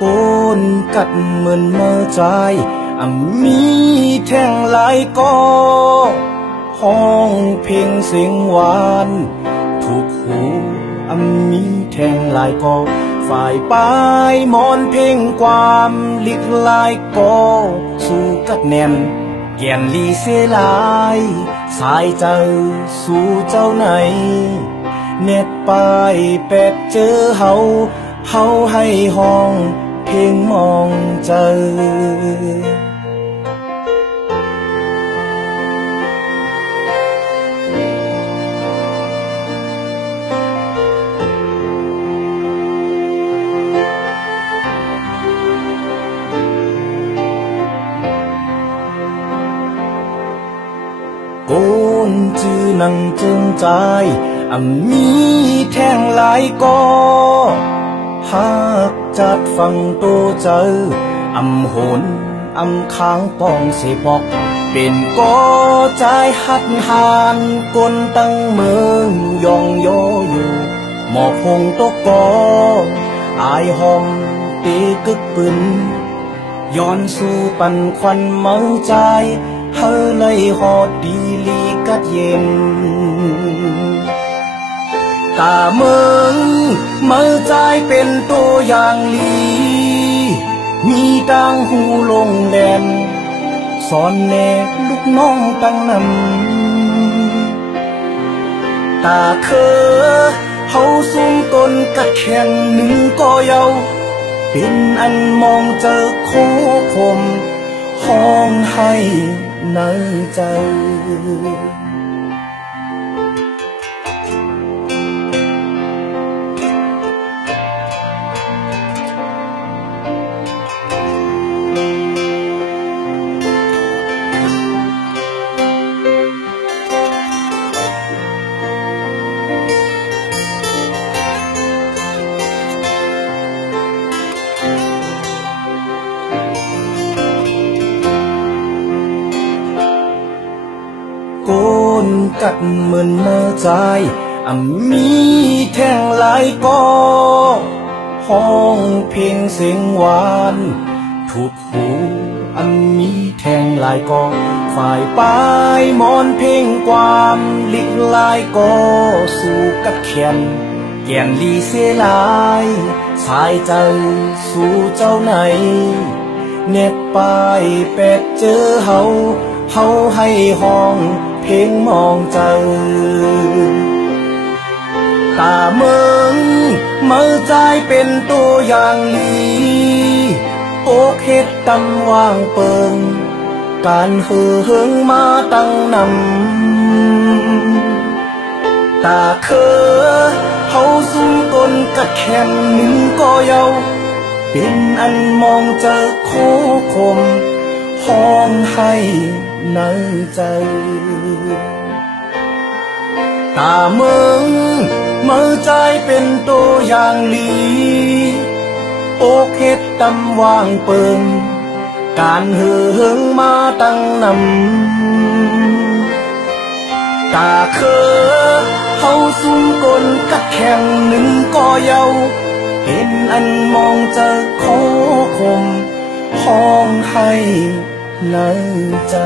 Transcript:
ปนกัดเหมือนเมื่อใจอ่ำมีแท่งหลายก็ห้องเพลงเสียงหวานถูกหูอ่ำมีแท่งหลายก็ฝ่ายปลายมอนเพลงความลิกลายก็สู้กัดแน่นแก่นลีเสลายสายเจ้าสู่เจ้าไหน เน็ตไปแปดเจอเฮาเฮาให้ห้อง เพลงมองเจอนจือนังจึงใจอ่ำมีแท่งหลายก็หาก จัดฟังโตเจออ่ำโหนอ่ำค้างป้องเสบอกเป็นก็ใจหัดหานกลตั้งเมืองยองโยอยู่หมอกหงตกกออายหอมตีกึกปืนย้อนสู่ปันควันเมาใจเฮอเลยหอดดีลีกัดเย็น ตาเมืองเมื่อใจเป็นตัวอย่างลี มีดังหูลงแดนสอนแน่ลูกน้องตั้งนำตาเคอเฮาสูงตนกัดแข่งหนึ่งก็เยาเป็นอันมองเจอโคคมห้องให้ในใจ กัดเหมือนเมื่อใจอ่ำมีแท่งหลายก็ห้องเพลงเสียงหวานถูกหูอันมีแท่งหลายก็ฝ่ายปลายมอนเพลงความลิกลายก็สู่กัดแขนแก่นลีเสลายสายเจ้าสู่เจ้าไหนเน็บปลายเป็ดเจอเฮาเฮาให้ห้อง เพลงมองเจอตาเมืองเมื่อใจเป็นตัวอย่างลีโอเคตำว่างเปิง การเฮือเฮิงมาตั้งนำตาเคอเฮาสูงตนกัดแข่งหนึ่งก็เยา เป็นอันมองเจอโคคม ห้องให้ในใจ ตาเมืองเมื่อใจเป็นตัวอย่างลีโอกเฮ็ดตำวางเปิงการเหือเหิงมาตั้งนำตาเคอเฮาสูงกลกัดแข่งหนึ่งก็เยาเห็นอันมองเจอโคคม ห้องให้ในใจ